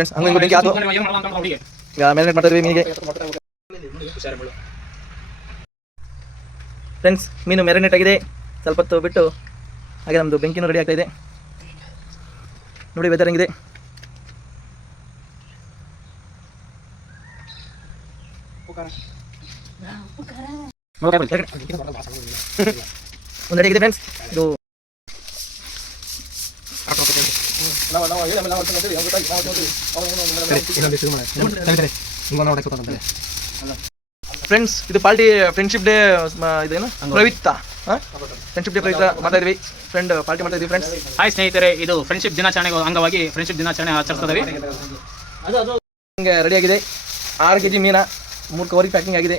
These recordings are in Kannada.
ಫ್ರೆಂಡ್ಸ್ ಹಂಗೆ ಬೆಂಕಿ ಆಯ್ತು. ಈಗ ಮ್ಯಾರಿನೇಟ್ ಮಾಡ್ತಾ ಇದ್ವಿ ಮೀನಿಗೆ. ಫ್ರೆಂಡ್ಸ್ ಮೀನು ಮ್ಯಾರಿನೇಟ್ ಆಗಿದೆ. ಸ್ವಲ್ಪ ಹೊತ್ತು ಬಿಟ್ಟು ಹಾಗೆ ನಮ್ಮದು ಬೆಂಕಿನೂ ರೆಡಿ ಆಗ್ತಾ ಇದೆ. ನೋಡಿ ವೆದರ್ ಹೆಂಗಿದೆ. ಒಂದು ರೆಡಿ ಆಗಿದೆ ಫ್ರೆಂಡ್ಸ್. ಇದು ಫ್ರೆಂಡ್ಸ್ ಇದು ಪಾರ್ಟಿ ಫ್ರೆಂಡ್ಶಿಪ್ ಡೇ ಇದೇನು ಪ್ರಯುಕ್ತ ಫ್ರೆಂಡ್ಶಿಪ್ ಡೇ ಪ್ರಯುಕ್ತ ಮಾಡ್ತಾ ಇದ್ವಿ. ಫ್ರೆಂಡ್ ಪಾರ್ಟಿ ಮಾಡ್ತಾ ಇದ್ವಿ ಫ್ರೆಂಡ್ಸ್. ಹಾಯ್ ಸ್ನೇಹಿತರೆ, ಇದು ಫ್ರೆಂಡ್ಶಿಪ್ ದಿನಾಚರಣೆ ಅಂಗವಾಗಿ ಫ್ರೆಂಡ್ಶಿಪ್ ದಿನಾಚರಣೆ ಆಚರಿಸ್ತಿದ್ದೀವಿ. ಹಿಂಗೆ ರೆಡಿ ಆಗಿದೆ. 6 kg ಮೀನ 3 ಕವರಿಗೆ ಪ್ಯಾಕಿಂಗ್ ಆಗಿದೆ.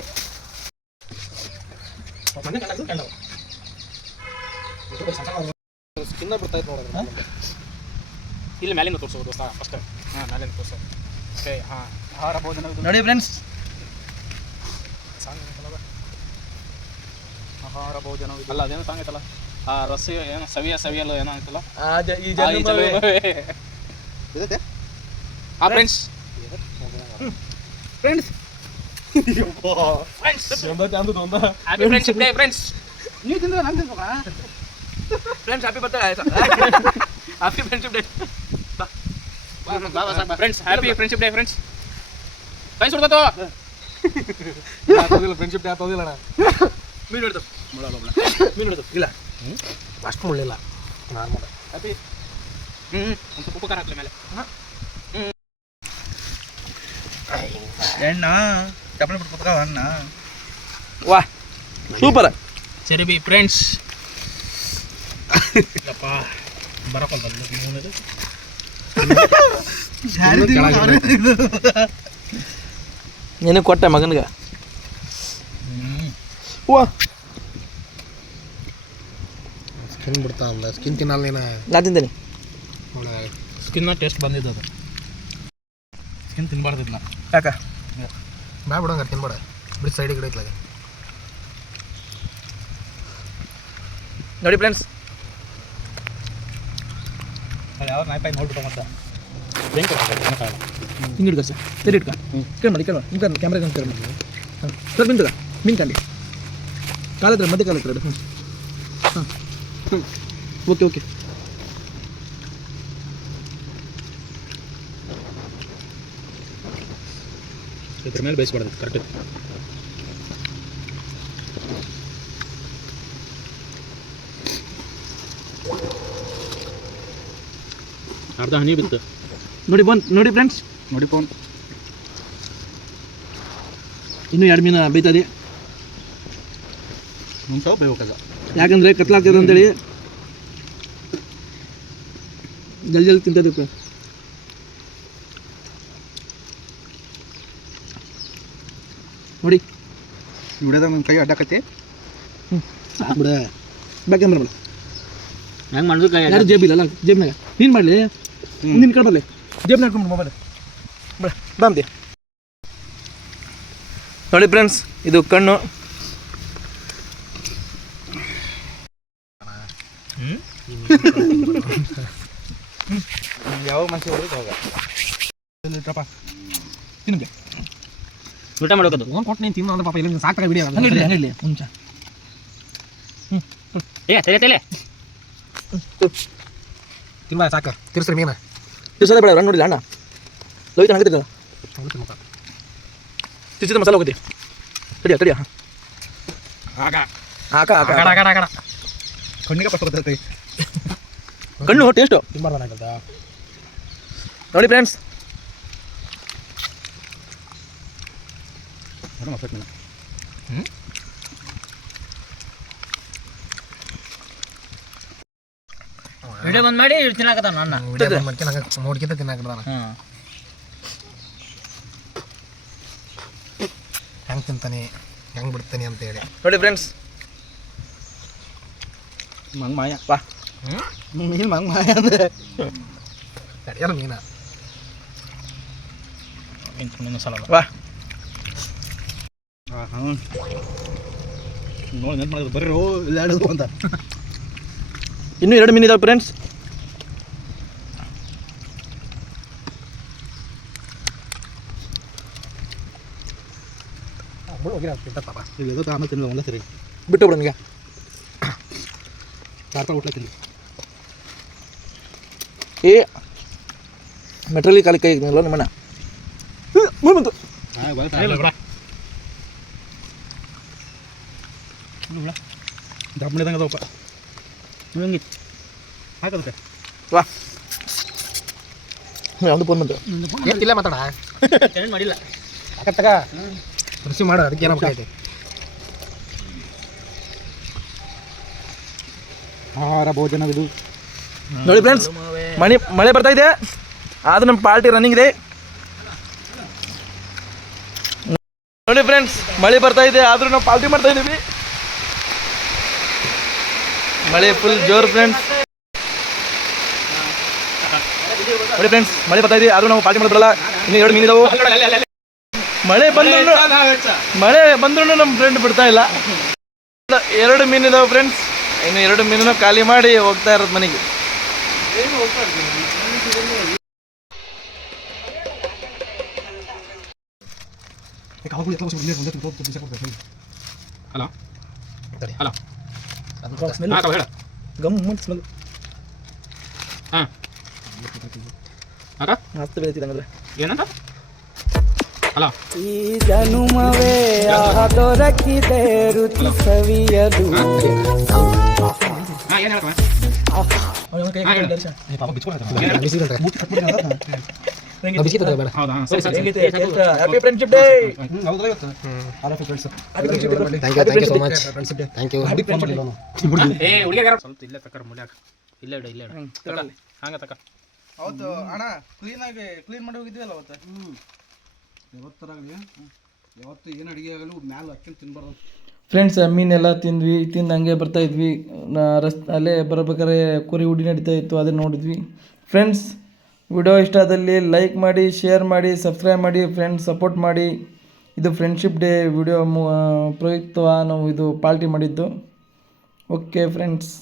ಇಲ್ಲಿ ಮೇಲಿಂದ ತೋರಿಸೋದು ದೋಸ್ತ ಫಸ್ಟ್. ಹಾಂ ಮೇಲಿಂದ ತೋರಿಸೋ. ಓಕೆ ಹಾಂ ಆಹಾರ ಭೋಜನ ನೋಡಿ ಫ್ರೆಂಡ್ಸ್. ಆಹಾರ ಭೋಜನ ಅಲ್ಲ ಅದೇನೋ ಸಾಂಗ್ ಐತಲ್ಲ, ಆ ರಸಿ ಏನು ಸವಿಯಲು ಏನೋ ಐತಲ್ಲ friends. Friends happy friendship day friends. ನೀವು ತಿಂದ್ರೆ ನಾನು ತಿನ್ಬೇಕ friends. Happy birthday. Happy friendship day friends. Happy friendship day friends. ಕೈ ಸುಡ್ಕೋ. ಫ್ರೆಂಡ್ಶಿಪ್ ಡೇ ಆಗೋದಿಲ್ಲ ಅಣ್ಣ. ಮೀನು ಹಿಡಿದು ಮೀನು ಹಿಡಿದು ಇಲ್ಲ ಅಷ್ಟು ಮುಳ್ಳಿಲ್ಲ ನಾರ್ಮಲ್. ಹ್ಯಾಪಿ ಒಂದು ಸ್ವಲ್ಪ ಉಪಕಾರ ಹಾಕಲಿ ಮೇಲೆ. ಎಣ್ಣ ಚಪ್ಪಲಿ ಬಿಟ್ಟು ಅಣ್ಣ. ವಾ ಸೂಪರ್. ಸರಿ ಬಿ ಫ್ರೆಂಡ್ಸ್. ಇಲ್ಲಪ್ಪ ಬರಕಲ್ಲ ಮೂನದು ನೀನು ಕೊಟ್ಟೆ ಮಗನಿಗೆ. ವಾ ಸ್ಕಿನ್ ಬಿಡ್ತಾ ಅಲ್ಲ, ಸ್ಕಿನ್ ತಿನ್ನಲ್ಲ ನೀನು. ನಾ ತಿಂತೀನಿ. ಸ್ಕಿನ್ನ ಟೇಸ್ಟ್ ಬಂದಿದ್ದು ಅದು. ಸ್ಕಿನ್ ತಿನ್ಬಾರ್ದಿಲ್ಲ. ಯಾಕ ಬ್ಯಾ ಬಿಡಂಗಾರ ತಿನ್ಬೇಡ, ಬಿಡಿ ಸೈಡಿಗೆ ಇಡೈತ್ಲಾಗ. ನೋಡಿ ಫ್ರೆಂಡ್ಸ್. ಯಾವ ನಾಯ್ಪಾಯಿ ನೋಡ್ಬಿಟ್ಟು ಮತ್ತೆ ಹಿಂಗೆ ಹಿಡ್ಕ ಸರ್. ಸರಿ ಹಿಡ್ಕ ಕೇಳಿ ಮಾಡಿ ಕ್ಯಾಮ್ರಾ ಕೇಳಿ ಮಾಡಿ. ಹಾಂ ಸರ್ ಮೀನು ತಗ ಮೀನು ಕಂಡಿ ಕಾಲ ಹತ್ರ ಮಧ್ಯೆ ಕಾಲ ಹತ್ರ. ಹಾಂ ಓಕೆ ಓಕೆ. ಇದ್ರ ಮೇಲೆ ಬೇಯಿಸ್ಬಾರ್ದು ಕರೆಕ್ಟ್. ಅರ್ಧ ಹನಿ ಬಿತ್ತು ನೋಡಿ ನೋಡಿ ಫ್ರೆಂಡ್ಸ್. ನೋಡಿ ಫೋನ್ ಇನ್ನೂ 2 ಮೀನು ಬೇಯ್ತದೆ. ಒಂದು ಸ್ವಲ್ಪ ಬೇಯ್ಬೇಕಲ್ಲ, ಯಾಕಂದರೆ ಕತ್ಲಾಗ್ತದೆ ಅಂತೇಳಿ ಜಲ್ದಿ ತಿಂತದಕ್ಕೆ. ನೋಡಿ ವಿಡಿಯೋದಾಗ ನನ್ನ ಕೈ ಅಡ್ಡಾಕತಿ. ಬಿಡ ಬ್ಯಾಕ್ ಕ್ಯಾಮ್ರಾ ಬೇಡ. ಹೆಂಗೆ ಮಾಡಿದ್ರು ಯಾರು ಜೇಬಿಲ್ಲ ಜೇಬ್ನಾಗ ನೀನು ಮಾಡಲಿ. ನಿನ್ನ ಕಡೆ ಬರಲಿ ಜೇಬ್ನ ಹಾಕೊಂಡು ಮೊಬೈಲ್ ಬೇಡ ಬಂದೆ. ನೋಡಿ ಫ್ರೆಂಡ್ಸ್ ಇದು ಕಣ್ಣು. ಯಾವ ಮನುಷ್ಯ ಹೊಡೆದು ಹೋಗ ತಿನ್ಗೆ ಊಟ ಮಾಡೋದು. ಒಂದು ಕೊಟ್ಟು ನೀನು ತಿನ್ನೋ ಪಾಪ ಇಲ್ಲ ಸಾಕಾಗ ಬಿಡಿ. ಹಂಗಿಡ್ಲಿ ಮುಂಚೆ. ತಲೆ ತಿನ್ಬಾ ಸಾಕು. ತಿರ್ಸ್ರಿ ಮೀನು ತಿರ್ಸೋದೇ ಬೇಡ. ರನ್ ನೋಡಿಲ್ಲ ಅಣ್ಣ ಲೋಹಿತ ಹಾಕಿದ್ರಲ್ಲ ತಿರ್ಸಿದ ಮಸಾಲೆ ಹೋಗುತ್ತೆ. ತಡಿಯ ಆಗ ಹಾಕ ಕಣ್ಣಿಗೆ ಪಟ್ಟು ಬರ್ತೈತಿ. ಕಣ್ಣು ಟೇಸ್ಟು ತಿನ್ಬಾರ್ದಾಗದ ನೋಡಿ ಫ್ರೆಂಡ್ಸ್. ವಿಡಿಯೋ ಬಂದ್ ಮಾಡಿ ತಿನ್ನಾಕತ್ತ ನನ್ನ ನೋಡ್ಕಿಂತ ತಿನ್ನಾಕದ. ಹೆಂಗೆ ತಿಂತಾನೆ ಹೆಂಗೆ ಬಿಡ್ತಾನೆ ಅಂತ ಹೇಳಿ ನೋಡಿ ಫ್ರೆಂಡ್ಸ್. ಮಂಗ್ ಮಾಯ ವಾ ಮೀನು ಮಂಗ್ ಮಾಯ ಅಂದರೆ ತಡೆಯಲ್ಲ ಮೀನ. ಸಲ ವಾ ನೋಡಿ ನೆನ್ಪು ಮಾಡಿದ್ರು ಬರ್ರಿ ಇಲ್ಲ ಅಂತ. ಇನ್ನೂ 2 ಮೀನು ಇದಾವೆ ಫ್ರೆಂಡ್ಸ್. ಹೋಗಿರ ಪಾಪ ಇಲ್ಲ ಆಮೇಲೆ ತಿನ್ನಲ್ಲ ಒಂದೇ ಸರಿ ಬಿಟ್ಟು ಬಿಡು ನಿಮಗೆ 4 ರೂಪಾಯಿ ಊಟ ತಿನ್ನಿ ಏ ಮೆಟ್ರಲ್ಲಿ ಕಾಲಿ ಕೈ ಇದ್ನಲ್ಲ ನಿಮ್ಮಣ್ಣ ಬಂತು ದಪ್ಪನಿದಂಗೆ ಅದಪ್ಪ ಹಂಗೆ ಹಾಕೋದಕ್ಕೆ ವಾ ಯಾವುದು ಫೋನ್ ಬಂತು ಏನಿಲ್ಲ ಮಾತಾಡ ಏನು ಮಾಡಿಲ್ಲ ತಗ ರಿಸೀವ್ ಮಾಡು ಅದಕ್ಕೆ ಏನೋ ಐತೆ ಆಹಾರ ಭೋಜನವಿದು ನೋಡಿ ಫ್ರೆಂಡ್ಸ್ ಮಳೆ ಬರ್ತಾ ಇದೆ ಆದ್ರೆ ನಮ್ಮ ಪಾರ್ಟಿ ರನ್ನಿಂಗ್ ಇದೆ ನೋಡಿ ಫ್ರೆಂಡ್ಸ್ ಮಳೆ ಬರ್ತಾ ಇದೆ ಆದ್ರೂ ನಾವು ಪಾರ್ಟಿ ಮಾಡ್ತಾ ಇದ್ದೀವಿ ಮಳೆ ಫುಲ್ ಜೋರ್ ಫ್ರೆಂಡ್ಸ್ ನೋಡಿ ಫ್ರೆಂಡ್ಸ್ ಮಳೆ ಬರ್ತಾ ಇದೆ ಆದ್ರೂ ನಾವು ಪಾರ್ಟಿ ಮಾಡೋದು ಬರಲ್ಲ ಇನ್ನು 2 ಮೀನಿದಾವು ಮಳೆ ಬಂದ್ರೂ ನಮ್ಮ ಫ್ರೆಂಡ್ ಬಿಡ್ತಾ ಇಲ್ಲ 2 ಮೀನಿದಾವೆ ಫ್ರೆಂಡ್ಸ್ ಇನ್ನು 2 ಮೀನನ್ನು ಖಾಲಿ ಮಾಡಿ ಹೋಗ್ತಾ ಇರೋದು ಮನೆಗೆ ಹಲೋ ಸರಿ ಹಲೋ ಸ್ಮೆಲ್ ಹೇಳ ಗಮ್ಮತ್ ಸ್ಮೆಲ್ ಹಾಂ ಅಕ್ಕ ಮಸ್ತ್ ಬೆಳಿತಿದಂಗಲ್ಲ ಏನಂತ ಹಲೋ ಈ ಜನುಮವೇ ದೊರಕಿದೆ ರುಚಿ ಸವಿಯದು ಹಾಂ ಏನು ಹೇಳ್ತಾನೆ ಬೇಡ ಹೌದಾ ಸರಿ ಸರಿ happy friendship day thank you so much thank you ಏ ಹುಡುಗಿಯಾರ ಸ್ವಲ್ಪ ಇಲ್ಲೇ ತಕ್ಕ ಮುಡ್ಯಾಕ ಇಲ್ಲೇ ಇಡ ಇಲ್ಲೇ ಇಡ ಹಂಗ ತಕ್ಕ ಅವತ್ತು ಅಣ್ಣ ಕ್ಲೀನ್ ಮಾಡಿ ಹೋಗಿದ್ವಲ್ಲ ಅವತ್ತು ಯಾವತ್ತು ಏನು ಅಡುಗೆ ಆಗಲು ಮ್ಯಾಲೆ ಹಾಕ್ಕೊಂಡು ತಿನ್ಬಾರ್ದು ಫ್ರೆಂಡ್ಸ್ ಮೀನೆಲ್ಲ ತಿಂದ್ವಿ ತಿಂದು ಹಂಗೆ ಬರ್ತಾಯಿದ್ವಿ ಅಲ್ಲೇ ಬರಬೇಕಾದ್ರೆ ಕುರಿ ಉಡಿ ನಡೀತಾ ಇತ್ತು ಅದನ್ನು ನೋಡಿದ್ವಿ ಫ್ರೆಂಡ್ಸ್ ವಿಡಿಯೋ ಇಷ್ಟ ಆದಲ್ಲಿ ಲೈಕ್ ಮಾಡಿ ಶೇರ್ ಮಾಡಿ ಸಬ್ಸ್ಕ್ರೈಬ್ ಮಾಡಿ ಫ್ರೆಂಡ್ಸ್ ಸಪೋರ್ಟ್ ಮಾಡಿ ಇದು ಫ್ರೆಂಡ್ಶಿಪ್ ಡೇ ವಿಡಿಯೋ ಪ್ರಯುಕ್ತ ನಾವು ಇದು ಪಾರ್ಟಿ ಮಾಡಿದ್ದು ಓಕೆ ಫ್ರೆಂಡ್ಸ್